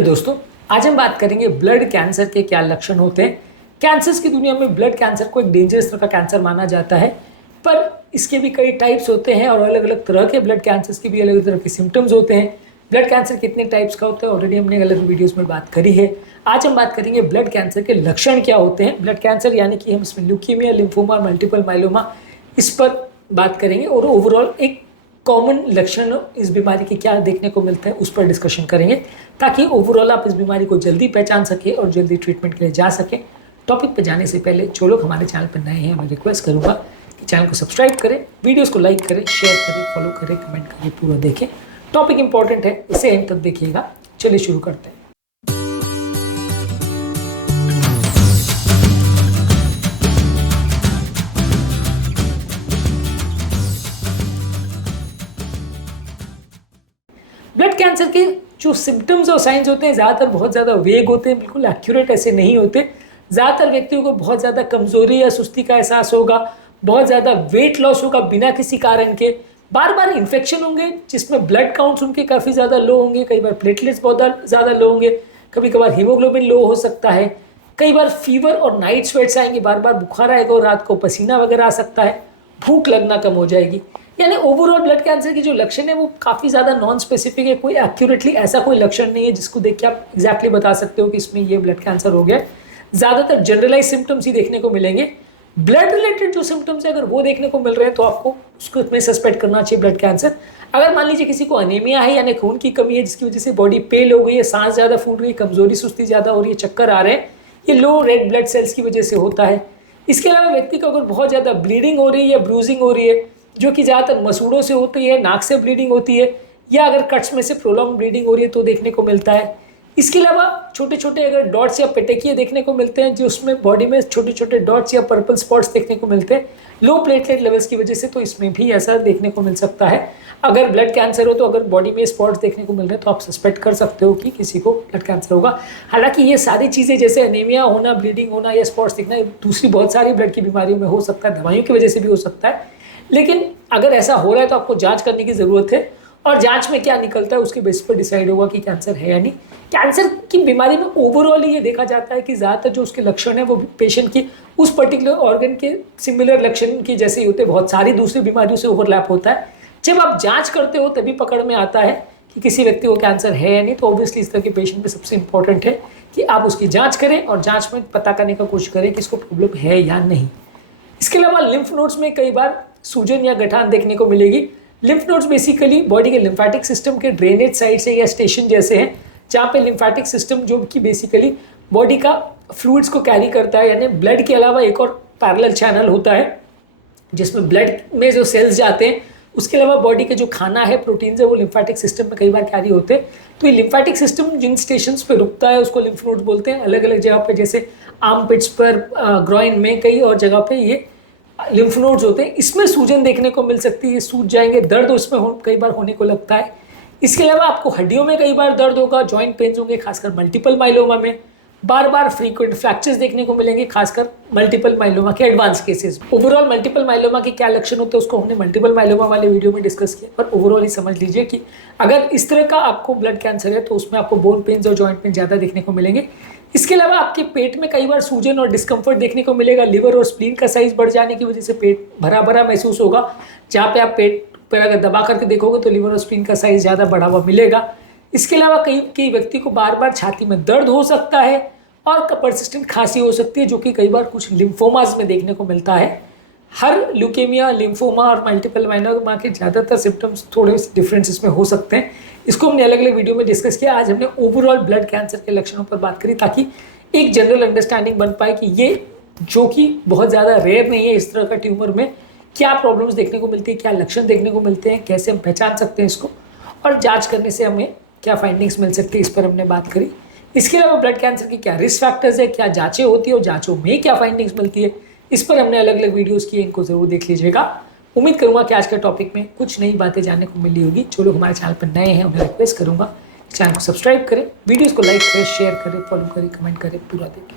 दोस्तों, आज हम बात करेंगे ब्लड कैंसर के क्या लक्षण होते हैं। कैंसर्स की दुनिया में ब्लड कैंसर को एक डेंजरस तरह का कैंसर माना जाता है, पर इसके भी कई टाइप्स होते हैं और अलग अलग तरह के ब्लड कैंसर्स की भी अलग अलग तरह के सिम्टम्स होते हैं। ब्लड कैंसर कितने टाइप्स का होता है ऑलरेडी हमने अलग वीडियोस में बात करी है। आज हम बात करेंगे ब्लड कैंसर के लक्षण क्या होते हैं। ब्लड कैंसर यानी कि हम इसमें ल्यूकीमिया, लिम्फोमा, मल्टीपल माइलोमा इस पर बात करेंगे और ओवरऑल एक कॉमन लक्षण इस बीमारी के क्या देखने को मिलता है उस पर डिस्कशन करेंगे, ताकि ओवरऑल आप इस बीमारी को जल्दी पहचान सके और जल्दी ट्रीटमेंट के लिए जा सके। टॉपिक पर जाने से पहले जो लोग हमारे चैनल पर नए हैं मैं रिक्वेस्ट करूंगा कि चैनल को सब्सक्राइब करें, वीडियोस को लाइक करें, शेयर करें, फॉलो करें, कमेंट करें, पूरा देखें। टॉपिक इंपॉर्टेंट है, इसे एंड तक देखिएगा। चलिए शुरू करते हैं। ब्लड कैंसर के जो सिम्टम्स और साइंस होते हैं ज़्यादातर बहुत ज़्यादा वेग होते हैं, बिल्कुल एक्यूरेट ऐसे नहीं होते। ज़्यादातर व्यक्तियों को बहुत ज़्यादा कमज़ोरी या सुस्ती का एहसास होगा, बहुत ज़्यादा वेट लॉस होगा बिना किसी कारण के, बार बार इन्फेक्शन होंगे जिसमें ब्लड काउंट्स उनके काफ़ी ज़्यादा लो होंगे, कई बार प्लेटलेट्स बहुत ज़्यादा लो होंगे, कभी कभार हीमोग्लोबिन लो हो सकता है, कई बार फीवर और नाइट स्वेट्स आएंगे, बार बार बुखार आएगा और रात को पसीना वगैरह आ सकता है, भूख लगना कम हो जाएगी। यानी ओवरऑल ब्लड कैंसर की जो लक्षण है वो काफ़ी ज़्यादा नॉन स्पेसिफिक है। कोई एक्यूरेटली ऐसा कोई लक्षण नहीं है जिसको देख के आप एग्जैक्टली बता सकते हो कि इसमें ये ब्लड कैंसर हो गया। ज़्यादातर जनरलाइज सिम्टम्स ही देखने को मिलेंगे। ब्लड रिलेटेड जो सिम्टम्स है अगर वो देखने को मिल रहे हैं तो आपको उसको में सस्पेक्ट करना चाहिए ब्लड कैंसर। अगर मान लीजिए किसी को अनीमिया है यानी खून की कमी है जिसकी वजह से बॉडी पेल हो गई है, सांस ज़्यादा फूल रही है, कमजोरी सुस्ती ज़्यादा हो रही है, चक्कर आ रहे हैं, ये लो रेड ब्लड सेल्स की वजह से होता है। इसके अलावा व्यक्ति को अगर बहुत ज़्यादा ब्लीडिंग हो रही है या ब्रूजिंग हो रही है जो कि ज़्यादातर मसूड़ों से होती है, नाक से ब्लीडिंग होती है, या अगर कट्स में से प्रोलॉन्ग ब्लीडिंग हो रही है तो देखने को मिलता है। इसके अलावा छोटे छोटे अगर डॉट्स या पेटेकिए देखने को मिलते हैं जो उसमें बॉडी में छोटे छोटे डॉट्स या पर्पल स्पॉट्स देखने को मिलते हैं लो प्लेटलेट लेवल्स की वजह से, तो इसमें भी ऐसा देखने को मिल सकता है। अगर ब्लड कैंसर हो तो अगर बॉडी में स्पॉट्स देखने को मिल रहे हैं तो आप सस्पेक्ट कर सकते हो कि किसी को ब्लड कैंसर होगा। हालांकि ये सारी चीज़ें जैसे अनीमिया होना, ब्लीडिंग होना या स्पॉट्स दिखना दूसरी बहुत सारी ब्लड की बीमारियों में हो सकता है, दवाइयों की वजह से भी हो सकता है। लेकिन अगर ऐसा हो रहा है तो आपको जांच करने की ज़रूरत है और जांच में क्या निकलता है उसके बेस पर डिसाइड होगा कि कैंसर है या नहीं। कैंसर की बीमारी में ओवरऑल ये देखा जाता है कि ज़्यादातर जो उसके लक्षण है वो पेशेंट की उस पर्टिकुलर ऑर्गन के सिमिलर लक्षण की जैसे ही होते हैं, बहुत सारी दूसरी बीमारियों से ओवरलैप होता है। जब आप जाँच करते हो तभी पकड़ में आता है कि किसी व्यक्ति को कैंसर है या नहीं। तो ऑब्वियसली इस तरह के पेशेंट में सबसे इंपॉर्टेंट है कि आप उसकी जाँच करें और जाँच में पता करने का कोशिश करें कि इसको प्रॉब्लम है या नहीं। इसके अलावा लिम्फ नोड्स में कई बार सूजन या गठान देखने को मिलेगी। लिम्फ नोड्स बेसिकली बॉडी के लिम्फेटिक सिस्टम के ड्रेनेज साइड से या स्टेशन जैसे हैं जहाँ पे लिम्फेटिक सिस्टम जो कि बेसिकली बॉडी का फ्लूइड्स को कैरी करता है, यानी ब्लड के अलावा एक और पैरेलल चैनल होता है जिसमें ब्लड में जो सेल्स जाते हैं उसके अलावा बॉडी के जो खाना है, प्रोटीन्स है, वो लिम्फेटिक सिस्टम में कई बार कैरी होते हैं। तो ये लिम्फेटिक सिस्टम जिन स्टेशंस पे रुकता है उसको लिम्फ नोड्स बोलते हैं। अलग अलग जगह पे जैसे आर्म पिट्स पर, ग्रॉइन में, कई और जगह पे ये लिम्फ नोड्स होते हैं। इसमें सूजन देखने को मिल सकती है, सूज जाएंगे, दर्द उसमें कई बार होने को लगता है। इसके अलावा आपको हड्डियों में कई बार दर्द होगा, जॉइंट पेन्स होंगे, खासकर मल्टीपल माइलोमा में बार बार फ्रीक्वेंट फ्रैक्चर्स देखने को मिलेंगे, खासकर मल्टीपल माइलोमा के advance cases. Overall multiple myeloma के क्या लक्षण होते हैं उसको हमने मल्टीपल माइलोमा वाले वीडियो में डिस्कस किया, पर ओवरऑल ही समझ लीजिए कि अगर इस तरह का आपको ब्लड कैंसर है तो उसमें आपको बोन पेन्स और जॉइंट पेन ज़्यादा देखने को मिलेंगे। इसके अलावा आपके पेट में कई बार सूजन और डिस्कम्फर्ट देखने को मिलेगा। लिवर और स्प्लीन का साइज बढ़ जाने की वजह से पेट भरा भरा महसूस होगा। जहाँ पे आप पेट पर अगर दबा करके देखोगे तो लिवर और स्प्लीन का साइज ज़्यादा बढ़ा हुआ मिलेगा। इसके अलावा कई व्यक्ति को बार बार छाती में दर्द हो सकता है और परसिस्टेंट खांसी हो सकती है जो कि कई बार कुछ लिम्फोमास में देखने को मिलता है। हर ल्यूकेमिया, लिम्फोमा और मल्टीपल माइलोमा के ज़्यादातर सिम्टम्स थोड़े डिफरेंस इसमें हो सकते हैं। इसको हमने अलग अलग वीडियो में डिस्कस किया। आज हमने ओवरऑल ब्लड कैंसर के लक्षणों पर बात करी ताकि एक जनरल अंडरस्टैंडिंग बन पाए कि ये जो कि बहुत ज़्यादा रेयर नहीं है इस तरह का ट्यूमर में क्या प्रॉब्लम्स देखने को मिलती है, क्या लक्षण देखने को मिलते हैं, कैसे हम पहचान सकते हैं इसको, और जाँच करने से हमें क्या फाइंडिंग्स मिल सकती है, इस पर हमने बात करी। इसके अलावा ब्लड कैंसर की क्या रिस्क फैक्टर्स है, क्या जांचें होती है और जांचों में क्या फाइंडिंग्स मिलती है, इस पर हमने अलग अलग वीडियोस किए, इनको जरूर देख लीजिएगा। उम्मीद करूंगा कि आज के टॉपिक में कुछ नई बातें जानने को मिली होगी। जो लोग हमारे चैनल पर नए हैं उन्हें रिक्वेस्ट करूंगा चैनल को सब्सक्राइब करें, वीडियोस को लाइक करें, शेयर करें, फॉलो करें, कमेंट करें, पूरा देखें।